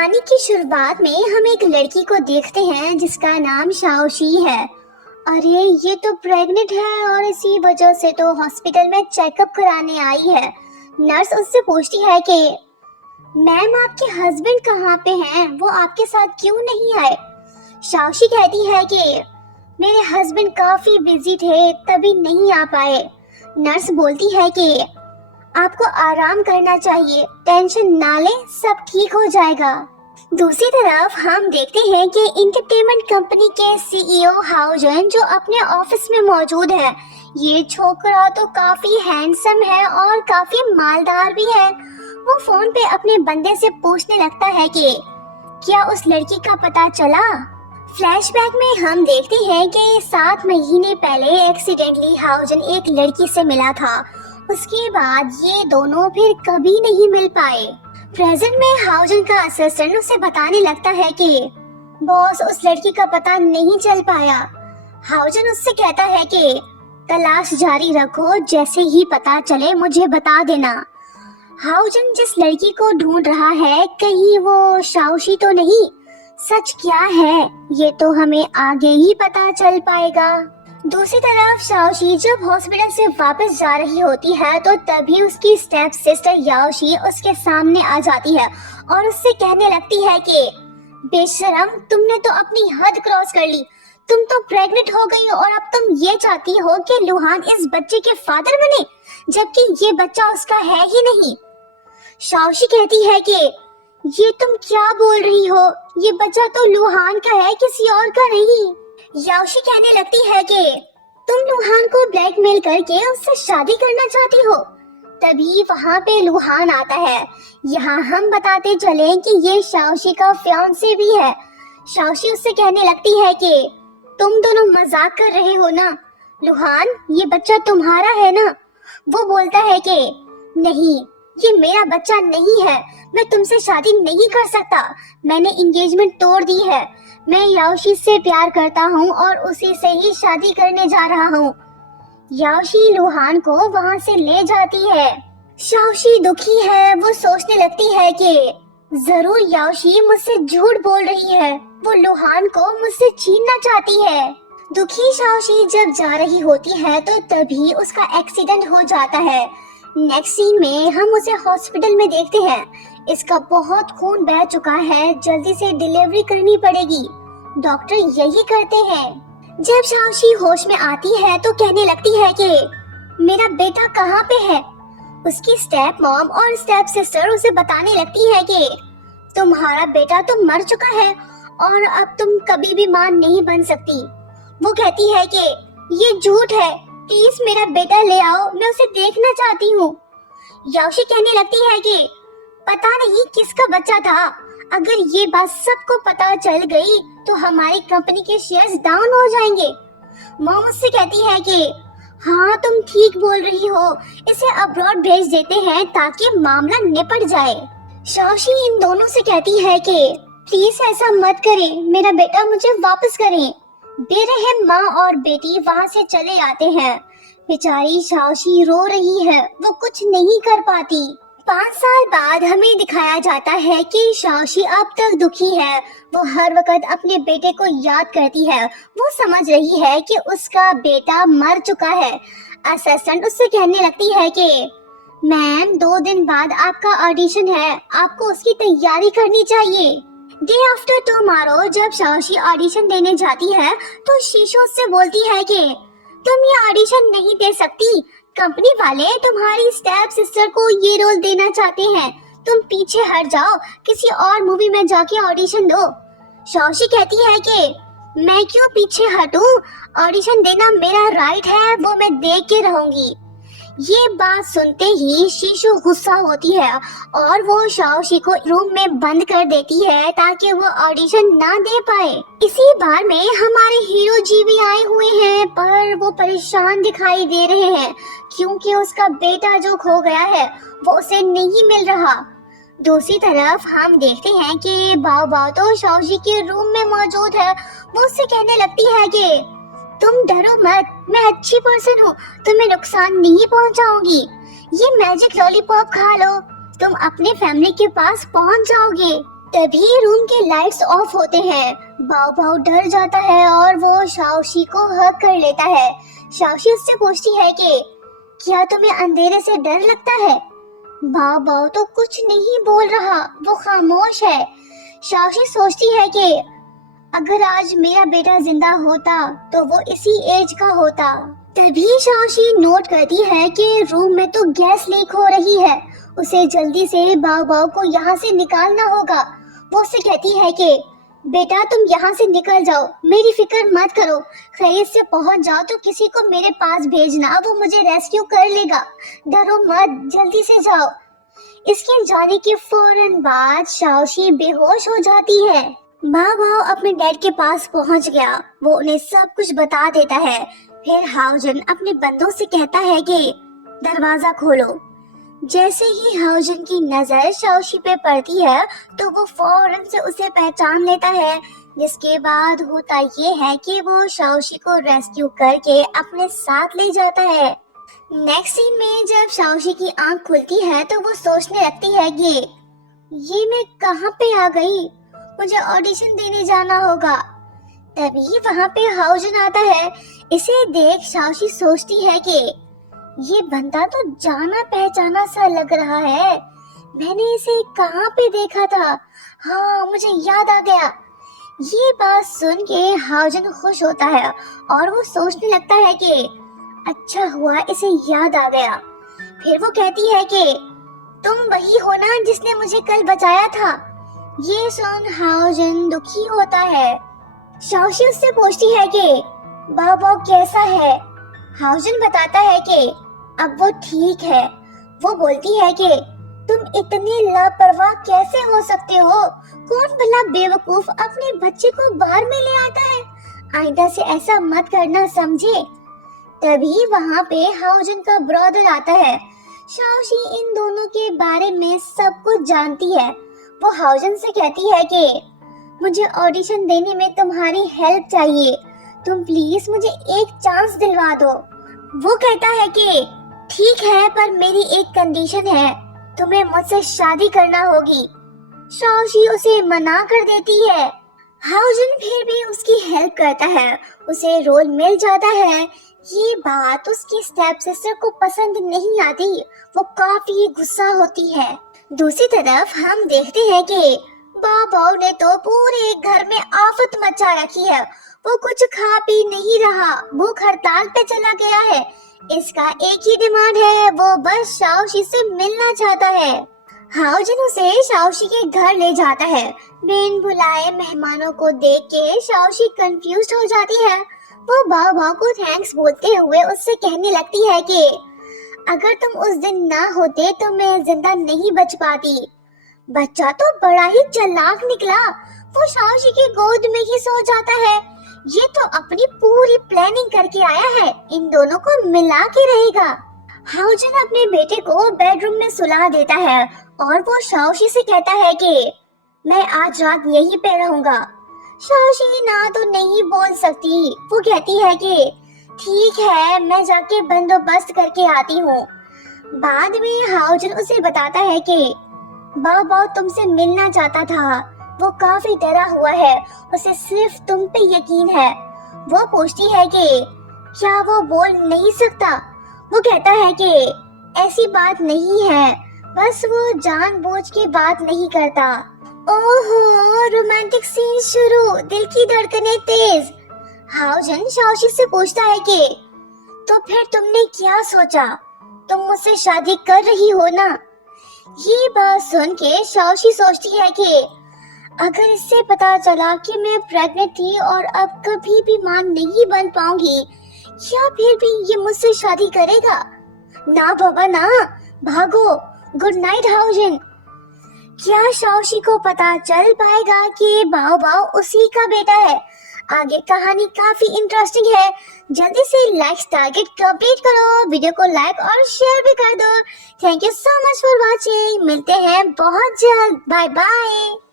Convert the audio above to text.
कहानी की शुरुआत में हम एक लड़की को देखते हैं जिसका नाम शाओशी है। अरे ये तो प्रेग्नेंट है और इसी वजह से तो हॉस्पिटल में चेकअप कराने आई है। नर्स उससे पूछती है कि मैम आपके हस्बैंड कहाँ पे हैं, वो आपके साथ क्यों नहीं आए। शाओशी कहती है कि मेरे हस्बैंड काफी बिजी थे तभी नहीं आ पाए। नर्स बोलती है कि आपको आराम करना चाहिए, टेंशन ना ले, सब ठीक हो जाएगा। दूसरी तरफ हम देखते हैं कि एंटरटेनमेंट कंपनी के सीईओ हाउजन जो अपने ऑफिस में मौजूद है। ये छोकरा तो काफी हैंडसम है और काफी मालदार भी है। वो फोन पे अपने बंदे से पूछने लगता है कि क्या उस लड़की का पता चला। फ्लैशबैक में हम देखते हैं कि 7 महीने पहले एक्सीडेंटली हाउजन एक लड़की से मिला था। उसके बाद ये दोनों फिर कभी नहीं मिल पाए। प्रेजेंट में हाउजन का असिस्टेंट उसे बताने लगता है कि बॉस उस लड़की का पता नहीं चल पाया। हाउजन उससे कहता है कि तलाश जारी रखो, जैसे ही पता चले मुझे बता देना। हाउजन जिस लड़की को ढूंढ रहा है कहीं वो शाओशी तो नहीं। सच क्या है ये तो हमें आगे ही पता चल पाएगा। दूसरी तरफ शाओशी जब हॉस्पिटल से वापस जा रही होती है तो तभी उसकी स्टेप सिस्टर याओशी उसके सामने आ जाती है और उससे कहने लगती है कि बेशरम, तुमने तो अपनी हद क्रॉस कर ली। तुम तो प्रेग्नेंट हो गई और अब तुम ये चाहती हो कि लुहान इस बच्चे के फादर बने, जबकि ये बच्चा उसका है ही नहीं। शाओशी कहती है कि ये तुम क्या बोल रही हो, ये बच्चा तो लुहान का है, किसी और का नहीं। याओशी कहने लगती है कि तुम लुहान को ब्लैकमेल करके उससे शादी करना चाहती हो। तभी वहाँ पे लुहान आता है। यहाँ हम बताते चले कि ये शाओशी का फियांसे भी है। शाओशी उससे कहने लगती है कि तुम दोनों मजाक कर रहे हो ना, लुहान ये बच्चा तुम्हारा है ना। वो बोलता है कि नहीं, ये मेरा बच्चा नहीं है, मैं तुमसे शादी नहीं कर सकता, मैंने एंगेजमेंट तोड़ दी है। मैं याओशी से प्यार करता हूँ और उसी से ही शादी करने जा रहा हूँ। याओशी लुहान को वहाँ से ले जाती है। शाओशी दुखी है। वो सोचने लगती है कि जरूर याओशी मुझसे झूठ बोल रही है, वो लुहान को मुझसे छीनना चाहती है। दुखी शाओशी जब जा रही होती है तो तभी उसका एक्सीडेंट हो जाता है। नेक्स्ट सीन में हम उसे हॉस्पिटल में देखते हैं। इसका बहुत खून बह चुका है, जल्दी से डिलीवरी करनी पड़ेगी। डॉक्टर यही करते हैं। जब शाओशी होश में आती है तो कहने लगती है कि मेरा बेटा कहाँ पे है। उसकी स्टेप मॉम और स्टेप सिस्टर उसे बताने लगती है कि तुम्हारा बेटा तो मर चुका है और अब तुम कभी भी मां नहीं बन सकती। वो कहती है कि ये झूठ है, प्लीज मेरा बेटा ले आओ, मैं उसे देखना चाहती हूँ। याओशी कहने लगती है कि पता नहीं किसका बच्चा था, अगर ये बात सबको पता चल गई तो हमारी कंपनी के शेयर्स डाउन हो जाएंगे। मॉम उससे कहती है कि हाँ तुम ठीक बोल रही हो, इसे अब्रॉड भेज देते हैं ताकि मामला निपट जाए। शाओशी इन दोनों से कहती है कि प्लीज ऐसा मत करें, मेरा बेटा मुझे वापस करें। बेरहम माँ और बेटी वहाँ से चले आते हैं। बेचारी शाओशी रो रही है, वो कुछ नहीं कर पाती। 5 साल बाद हमें दिखाया जाता है कि शाओशी अब तक दुखी है। वो हर वक्त अपने बेटे को याद करती है। वो समझ रही है कि उसका बेटा मर चुका है। असिस्टेंट उससे कहने लगती है कि मैम 2 दिन बाद आपका ऑडिशन है, आपको उसकी तैयारी करनी चाहिए। डे आफ्टर टुमारो जब शाओशी ऑडिशन देने जाती है तो शीशो उससे बोलती है कि तुम ये ऑडिशन नहीं दे सकती, कंपनी वाले तुम्हारी स्टेप सिस्टर को ये रोल देना चाहते हैं, तुम पीछे हट जाओ, किसी और मूवी में जाके ऑडिशन दो। शाओशी कहती है कि मैं क्यों पीछे हटूं, ऑडिशन देना मेरा राइट है, वो मैं दे के रहूंगी। ये बात सुनते ही शीशु गुस्सा होती है और वो शाओशी को रूम में बंद कर देती है ताकि वो ऑडिशन ना दे पाए। इसी बार में हमारे हीरो जी भी आए हुए हैं पर वो परेशान दिखाई दे रहे हैं क्योंकि उसका बेटा जो खो गया है वो उसे नहीं मिल रहा। दूसरी तरफ हम देखते हैं कि बाओ बाओ तो शाओशी के रूम में मौजूद है। वो उससे कहने लगती है कि तुम डरो मत, मैं अच्छी पर्सन हूँ, तुम्हें नुकसान नहीं पहुँचाऊंगी। ये मैजिक लॉलीपॉप खा लो, तुम अपने फैमिली के पास पहुँच जाओगे। तभी रूम के लाइट्स ऑफ होते हैं। बाओ बाओ डर जाता है और वो शाओशी को हग कर लेता है। शाओशी उससे पूछती है कि क्या तुम्हें अंधेरे से डर लगता है? बाओ बाओ तो कुछ नहीं बोल रहा, वो खामोश है। शाओशी सोचती है कि अगर आज मेरा बेटा जिंदा होता तो वो इसी एज का होता। तभी शाओशी नोट करती है कि रूम में तो गैस लीक हो रही है, उसे जल्दी से बाओ बाओ को यहाँ से निकालना होगा। वो उससे कहती है कि बेटा तुम यहाँ से निकल जाओ, मेरी फिक्र मत करो, खैरियत से पहुँच जाओ तो किसी को मेरे पास भेजना, वो मुझे रेस्क्यू कर लेगा, डरो मत, जल्दी से जाओ। इसके जाने के फौरन बाद शाओशी बेहोश हो जाती है। बाओ बाओ अपने डैड के पास पहुंच गया, वो उन्हें सब कुछ बता देता है। फिर हाओजन अपने बंदों से कहता है कि दरवाजा खोलो। जैसे ही हाओजन की नजर शाओशी पे पड़ती है तो वो फौरन से उसे पहचान लेता है, जिसके बाद होता ये है कि वो शाओशी को रेस्क्यू करके अपने साथ ले जाता है। नेक्स्ट सीन में जब शाओशी की आंख खुलती है तो वो सोचने लगती है कि ये मैं कहाँ पे आ गई, मुझे ऑडिशन देने जाना होगा। तभी वहाँ पे हाओजन आता है। इसे देख शाओशी सोचती है कि ये बंदा तो जाना पहचाना सा लग रहा है, मैंने इसे कहाँ पे देखा था, हाँ मुझे याद आ गया। ये बात सुन के हाओजन खुश होता है और वो सोचने लगता है कि अच्छा हुआ इसे याद आ गया। फिर वो कहती है कि तुम वही हो ना जिसने मुझे कल बचाया था। ये सुन हाओजन दुखी होता है। शाओशी उससे पूछती है कि बाओ बाओ कैसा है? हाओजन बताता है कि अब वो ठीक है। वो बोलती है कि तुम इतने लापरवाह कैसे हो सकते हो? कौन भला बेवकूफ अपने बच्चे को बाहर में ले आता है? आइंदा से ऐसा मत करना, समझे? तभी वहाँ पे हाओजन का ब्रदर आता है। शाओशी इन दोनों के बारे में सब कुछ जानती है। वो हाओजन से कहती है कि मुझे ऑडिशन देने में तुम्हारी हेल्प चाहिए, तुम प्लीज मुझे एक चांस दिलवा दो। वो कहता है कि ठीक है, पर मेरी एक कंडीशन है, तुम्हें मुझसे शादी करना होगी। शाओशी उसे मना कर देती है। हाओजन फिर भी उसकी हेल्प करता है, उसे रोल मिल जाता है। ये बात उसकी स्टेप सिस्टर को पसंद नहीं आती, वो काफी गुस्सा होती है। दूसरी तरफ हम देखते हैं कि बाओ बाओ ने तो पूरे घर में आफत मचा रखी है। वो कुछ खा पी नहीं रहा, भूख हड़ताल पे चला गया है। इसका एक ही डिमांड है, वो बस शाओशी से मिलना चाहता है। हाओजन उसे शाओशी के घर ले जाता है। बिन बुलाए मेहमानों को देख के शाओशी कंफ्यूज हो जाती है। वो बाओ बाओ को थैंक्स बोलते हुए उससे कहने लगती है कि अगर तुम उस दिन ना होते तो मैं जिंदा नहीं बच पाती। बच्चा तो बड़ा ही चालाक निकला, वो शाओशी की गोद में ही सो जाता है। ये तो अपनी पूरी प्लानिंग करके आया है, इन दोनों को मिला के रहेगा। हाओजन अपने बेटे को बेडरूम में सुला देता है और वो शाओशी से कहता है कि मैं आज रात यहीं पे रहूंगा। शाओशी ना तो नहीं बोल सकती, वो कहती है कि ठीक है, मैं जाके बंदोबस्त करके आती हूँ। बाद में हाओजन उसे बताता है कि बाओ बाओ तुमसे मिलना चाहता था, वो काफी डरा हुआ है, उसे सिर्फ तुम पे यकीन है। वो पूछती है कि क्या वो बोल नहीं सकता? वो कहता है कि ऐसी बात नहीं है, बस वो जानबूझ के बात नहीं करता। ओहो, रोमांटिक सीन शुरू, दिल की धड़कनें तेज। हाओजन शाओशी से पूछता है कि तो फिर तुमने क्या सोचा, तुम मुझसे शादी कर रही हो ना? ये बात सुन के शाओशी सोचती है कि अगर इससे पता चला कि मैं प्रेग्नेंट थी और अब कभी भी मां नहीं बन पाऊंगी, क्या फिर भी ये मुझसे शादी करेगा? ना बाबा ना, भागो। Good night Haojun. क्या शाओशी को पता चल पाएगा कि बाओ बाओ उसी का बेटा है? आगे कहानी काफी इंटरेस्टिंग है। जल्दी से लाइक्स टारगेट कंप्लीट करो, वीडियो को लाइक और शेयर भी कर दो। Thank you so much for watching. मिलते हैं बहुत जल्द। Bye bye.